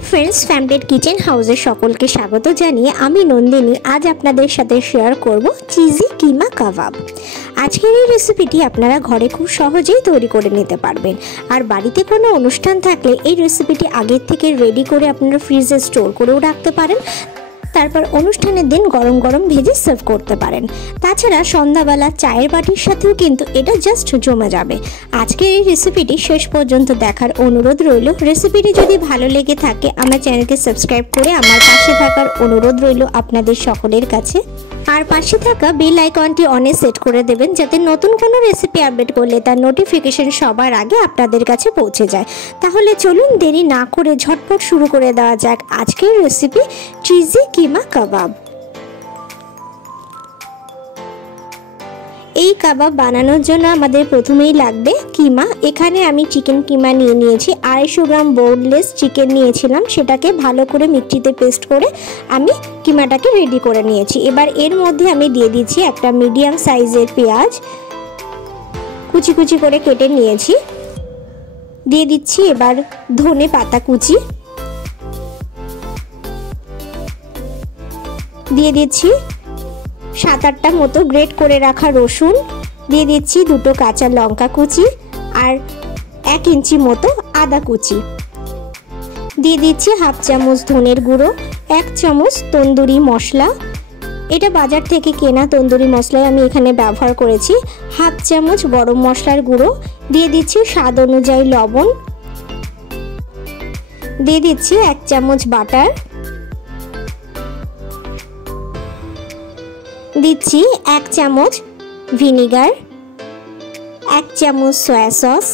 Hi friends, family kitchen हाउसे सकलके स्वागत जानिए आमी नंदिनी आज आपनादेर साथे शेयर करब चिजी कीमा कबाब। आजकेर এই রেসিপিটি আপনারা ঘরে খুব সহজেই তৈরি করে নিতে পারবেন। আর বাড়িতে কোনো অনুষ্ঠান থাকলে এই রেসিপিটি আগের থেকে রেডি করে আপনারা ফ্রিজে স্টোর করেও রাখতে পারেন। তারপর অনুষ্ঠানের দিন গরম গরম ভেজে সার্ভ করতে পারেন। তাছাড়া সন্ধ্যাবেলা চায়ের বাটির সাথেও কিন্তু এটা জাস্ট জমে যাবে। আজকের এই রেসিপিটি শেষ পর্যন্ত দেখার অনুরোধ রইল। রেসিপিটি যদি ভালো লেগে থাকে আমার চ্যানেলকে সাবস্ক্রাইব করে আমার পাশে থাকার অনুরোধ রইল আপনাদের সকলের কাছে। আর পাশে থাকা বেল আইকনটি অনে সেট করে দেবেন যাতে নতুন কোনো রেসিপি আপডেট করলে তার নোটিফিকেশন সবার আগে আপনাদের কাছে পৌঁছে যায়। তাহলে চলুন দেরি না করে ঝটপট শুরু করে দেওয়া যাক আজকের রেসিপি চিজি कीमा कबाब। এই কাবাব বানানোর জন্য আমাদের প্রথমেই লাগবে কিমা। এখানে আমি চিকেন কিমা নিয়ে নিয়েছি। 250 গ্রাম বোনলেস চিকেন নিয়েছিলাম, সেটাকে ভালো করে মিক্সিতে পেস্ট করে আমি কিমাটাকে রেডি করে নিয়েছি। এবার এর মধ্যে আমি দিয়ে দিচ্ছি একটা মিডিয়াম সাইজের পেঁয়াজ কুচি কুচি করে কেটে নিয়েছি। দিয়ে দিচ্ছি এবার ধনে পাতা কুচি, দিয়ে দিচ্ছি 7-8টা মতো গ্রেট করে রাখা রসুন, দিয়ে দিচ্ছি 2টো কাঁচা লঙ্কা কুচি আর 1 ইঞ্চি মতো আদা কুচি, দিয়ে দিচ্ছি 1/2 চামচ ধনের গুঁড়ো, 1 চামচ তন্দুরি মশলা। এটা বাজার থেকে কেনা তন্দুরি মশলাই আমি এখানে ব্যবহার করেছি। 1/2 চামচ গরম মশলার গুঁড়ো, দিয়ে দিচ্ছি স্বাদ অনুযায়ী লবণ, দিয়ে দিচ্ছি 1 চামচ বাটার, দিচ্ছি 1 চামচ ভিনিগার, 1 চামচ সয়া সস,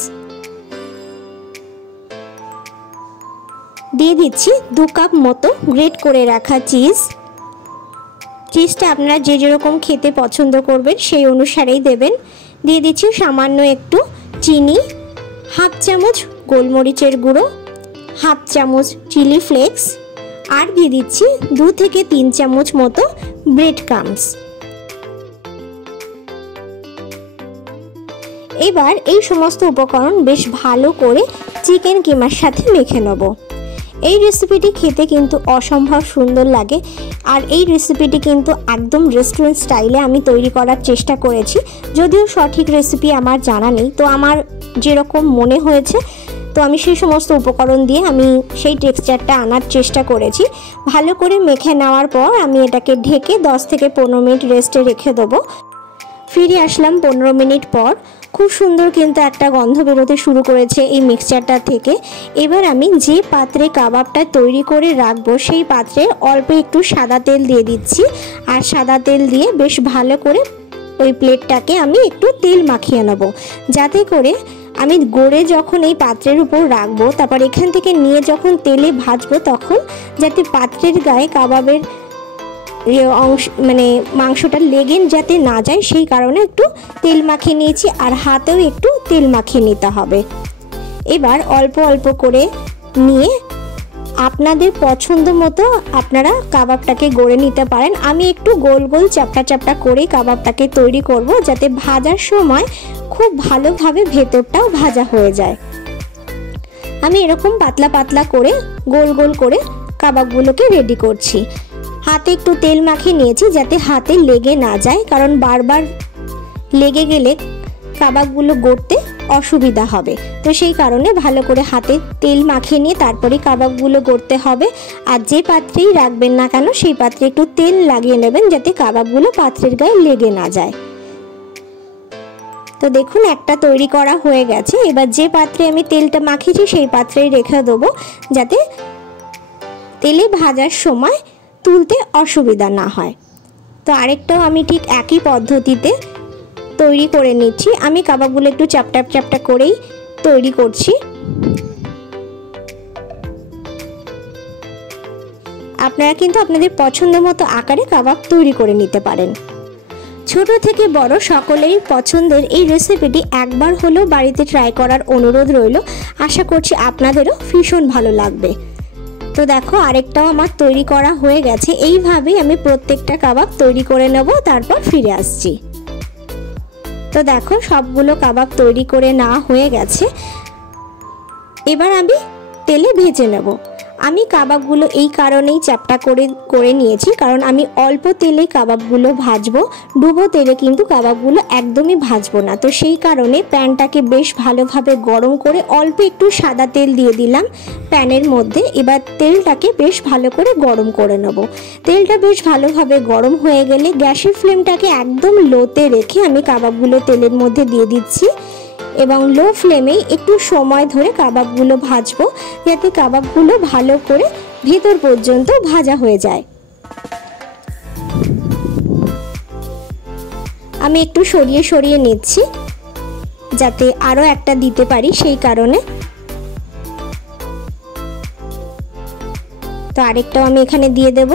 দিয়ে দিচ্ছি 2 কাপ মতো গ্রেট করে রাখা চিজ। চিজটা আপনারা যে যেরকম খেতে পছন্দ করবেন সেই অনুসারেই দেবেন। দিয়ে দিচ্ছি সামান্য একটু চিনি, 1/2 চামচ গোলমরিচের গুঁড়ো, 1/2 চামচ চিলি ফ্লেক্স আর দিয়ে দিচ্ছি 2 থেকে 3 চামচ মতো ব্রেড ক্রাম্বস। এবার এই সমস্ত উপকরণ বেশ ভালো করে চিকেন কিমার সাথে মেখে নেব। এই রেসিপিটি খেতে কিন্তু অসম্ভব সুন্দর লাগে। আর এই রেসিপিটি কিন্তু একদম রেস্টুরেন্ট স্টাইলে আমি তৈরি করার চেষ্টা করেছি। যদিও সঠিক রেসিপি আমার জানা নেই, তো আমার যেরকম মনে হয়েছে তো আমি সেই সমস্ত উপকরণ দিয়ে আমি সেই টেক্সচারটা আনার চেষ্টা করেছি। ভালো করে মেখে নেওয়ার পর আমি এটাকে ঢেকে 10 থেকে 15 মিনিট রেস্টে রেখে দেবো। ফিরে আসলাম 15 মিনিট পর। খুব সুন্দর কিন্তু একটা গন্ধ বেরোতে শুরু করেছে এই মিক্সচারটা থেকে। এবার আমি যে পাত্রে কাবাবটা তৈরি করে রাখবো সেই পাত্রে অল্প একটু সাদা তেল দিয়ে দিচ্ছি। আর সাদা তেল দিয়ে বেশ ভালো করে ওই প্লেটটাকে আমি একটু তেল মাখিয়ে নেব, যাতে করে আমি গড়ে যখন এই পাত্রের উপর রাখবো তারপর এখান থেকে নিয়ে যখন তেলে ভাজবো তখন যাতে পাত্রের গায়ে কাবাবের অংশ মানে মাংসটা লেগে যাতে না যায় সেই কারণে একটু তেল মাখিয়ে নিয়েছি। আর হাতেও একটু তেল মাখিয়ে নিতে হবে। এবার অল্প অল্প করে নিয়ে আপনাদের পছন্দ মতো আপনারা কাবাবটাকে গড়ে নিতে পারেন। আমি একটু গোল গোল চাপটা চাপটা করে কাবাবটাকে তৈরি করব, যাতে ভাজার সময় খুব ভালোভাবে ভেতরটাও ভাজা হয়ে যায়। আমি এরকম পাতলা পাতলা করে গোল গোল করে কাবাবগুলোকে রেডি করছি। হাতে একটু তেল মাখিয়ে নিয়েছি যাতে হাতে লেগে না যায়, কারণ বারবার লেগে গেলে কাবাবগুলো গড়তে অসুবিধা হবে। তো সেই কারণে ভালো করে হাতে তেল মাখিয়ে নিয়ে তারপরে কাবাবগুলো গড়তে হবে। আর যে পাত্রেই রাখবেন না কেন সেই পাত্রে একটু তেল লাগিয়ে নেবেন যাতে কাবাবগুলো পাত্রের গায়ে লেগে না যায়। তো দেখুন একটা তৈরি করা হয়ে গেছে। এবার যে পাত্রে আমি তেলটা মাখিয়েছি সেই পাত্রেই রেখে দেবো, যাতে তেলে ভাজার সময় তুলতে অসুবিধা না হয়। তো আরেকটাও আমি ঠিক একই পদ্ধতিতে তৈরি করে নিচ্ছি। আমি কাবাবগুলো একটু চাপটা চাপটা করেই তৈরি করছি। আপনারা কিন্তু আপনাদের পছন্দ মতো আকারে কাবাব তৈরি করে নিতে পারেন। ছোট থেকে বড় সকলেই পছন্দের এই রেসিপিটি একবার হলেও বাড়িতে ট্রাই করার অনুরোধ রইল। আশা করছি আপনাদেরও ভীষণ ভালো লাগবে। তো দেখো আরেকটাও আমার তৈরি করা হয়ে গেছে। এইভাবেই আমি প্রত্যেকটা কাবাব তৈরি করে নেব, তারপর ফিরে আসছি। তো দেখো সবগুলো কাবাব তৈরি করে নেওয়া হয়ে গেছে। এবার আমি তেলে ভেজে নেব। আমি কাবাবগুলো এই কারণেই চ্যাপ্টা করে নিয়েছি, কারণ আমি অল্প তেলে কাবাবগুলো ভাজবো, ডুবো তেলে কিন্তু কাবাবগুলো একদমই ভাজবো না। তো সেই কারণে প্যানটাকে বেশ ভালোভাবে গরম করে অল্প একটু সাদা তেল দিয়ে দিলাম প্যানের মধ্যে। এবার তেলটাকে বেশ ভালো করে গরম করে নেব। তেলটা বেশ ভালোভাবে গরম হয়ে গেলে গ্যাসের ফ্লেমটাকে একদম লোতে রেখে আমি কাবাবগুলো তেলের মধ্যে দিয়ে দিচ্ছি এবং লো ফ্লেমেই একটু সময় ধরে কাবাবগুলো ভাজবো, যাতে কাবাবগুলো ভালো করে ভেতর পর্যন্ত ভাজা হয়ে যায়। আমি একটু সরিয়ে সরিয়ে নিচ্ছি যাতে আরও একটা দিতে পারি, সেই কারণে। তো আরেকটাও আমি এখানে দিয়ে দেব।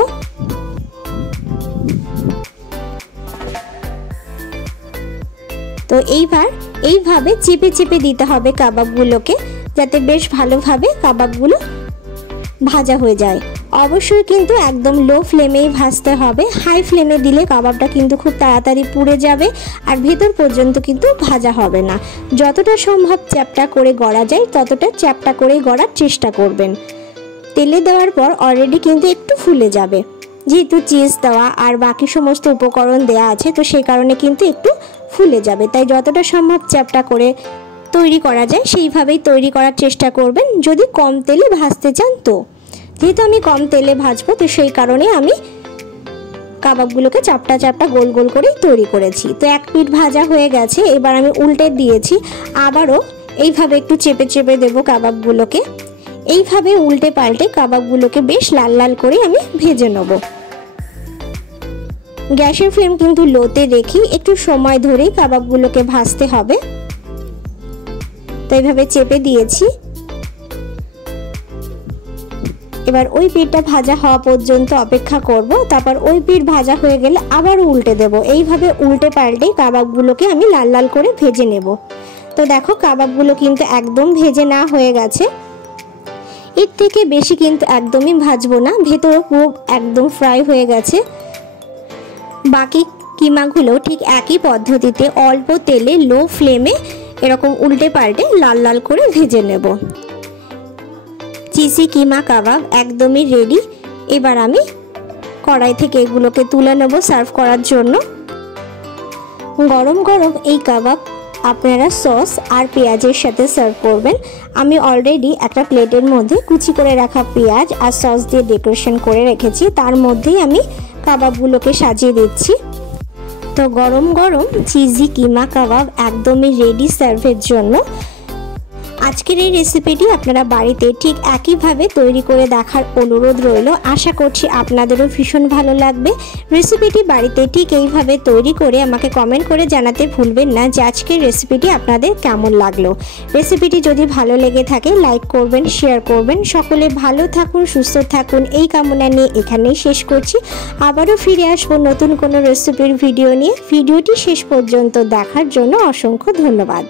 তো এইভাবে চেপে চেপে দিতে হবে কাবাবগুলোকে, যাতে বেশ ভালোভাবে কাবাবগুলো ভাজা হয়ে যায়। অবশ্যই কিন্তু একদম লো ফ্লেমেই ভাজতে হবে, হাই ফ্লেমে দিলে কাবাবটা কিন্তু খুব তাড়াতাড়ি পুড়ে যাবে আর ভেতর পর্যন্ত কিন্তু ভাজা হবে না। যতটা সম্ভব চ্যাপ্টা করে গড়া যায় ততটা চ্যাপ্টা করেই গড়ার চেষ্টা করবেন। তেলে দেওয়ার পর অলরেডি কিন্তু একটু ফুলে যাবে, যেহেতু চিজ দেওয়া আর বাকি সমস্ত উপকরণ দেওয়া আছে, তো সেই কারণে কিন্তু একটু ফুলে যাবে। তাই যতটা সম্ভব চ্যাপ্টা করে তৈরি করা যায় সেইভাবেই তৈরি করার চেষ্টা করবেন, যদি কম তেলে ভাজতে চান। তো যেহেতু আমি কম তেলে ভাজবো, তো সেই কারণে আমি কাবাবগুলোকে চাপটা চাপটা গোল গোল করেই তৈরি করেছি। তো এক পিঠ ভাজা হয়ে গেছে, এবার আমি উল্টে দিয়েছি। আবারও এইভাবে একটু চেপে চেপে দেবো কাবাবগুলোকে। এইভাবে উল্টে পাল্টে কাবাবগুলোকে বেশ লাল লাল করে আমি ভেজে নেব। গ্যাসের ফ্লেম কিন্তু লোতে রেখে একটু সময় ধরেই কাবাবগুলোকে ভাজতে হবে। তো এইভাবে চেপে দিয়েছি। এবার ওই পিঠটা ভাজা হওয়া পর্যন্ত অপেক্ষা করব, তারপর ওই পিঠ ভাজা হয়ে গেলে আবার উল্টে দেব। এইভাবে উল্টে পাল্টে কাবাবগুলোকে আমি লাল লাল করে ভেজে নেব। তো দেখো কাবাবগুলো কিন্তু একদম ভেজে না হয়ে গেছে। এর থেকে বেশি কিন্তু একদমই ভাজবো না, ভেতরে পুরো একদম ফ্রাই হয়ে গেছে। বাকি কিমাগুলো ঠিক একই পদ্ধতিতে অল্প তেলে লো ফ্লেমে এরকম উল্টে পাল্টে লাল লাল করে ভেজে নেব। চিজি কিমা কাবাব একদমই রেডি। এবার আমি কড়াই থেকে এগুলোকে তুলে নেব সার্ভ করার জন্য। গরম গরম এই কাবাব আপনারা সস আর পেঁয়াজের সাথে সার্ভ করবেন। আমি অলরেডি একটা প্লেটের মধ্যে কুচি করে রাখা পেঁয়াজ আর সস দিয়ে ডেকোরেশন করে রেখেছি, তার মধ্যেই আমি কাবাবগুলোকে সাজিয়ে দিচ্ছি। তো গরম গরম চিজি কিমা কাবাব একদমই রেডি সার্ভের জন্য। আজকের এই রেসিপিটি আপনারা বাড়িতে ঠিক একইভাবে তৈরি করে দেখার অনুরোধ রইল। আশা করছি আপনাদেরও ভীষণ ভালো লাগবে। রেসিপিটি বাড়িতে ঠিক এইভাবে তৈরি করে আমাকে কমেন্ট করে জানাতে ভুলবেন না যে আজকের রেসিপিটি আপনাদের কেমন লাগলো। রেসিপিটি যদি ভালো লেগে থাকে লাইক করবেন, শেয়ার করবেন। সকলে ভালো থাকুন, সুস্থ থাকুন এই কামনা নিয়ে এখানেই শেষ করছি। আবারও ফিরে আসবো নতুন কোনো রেসিপির ভিডিও নিয়ে। ভিডিওটি শেষ পর্যন্ত দেখার জন্য অসংখ্য ধন্যবাদ।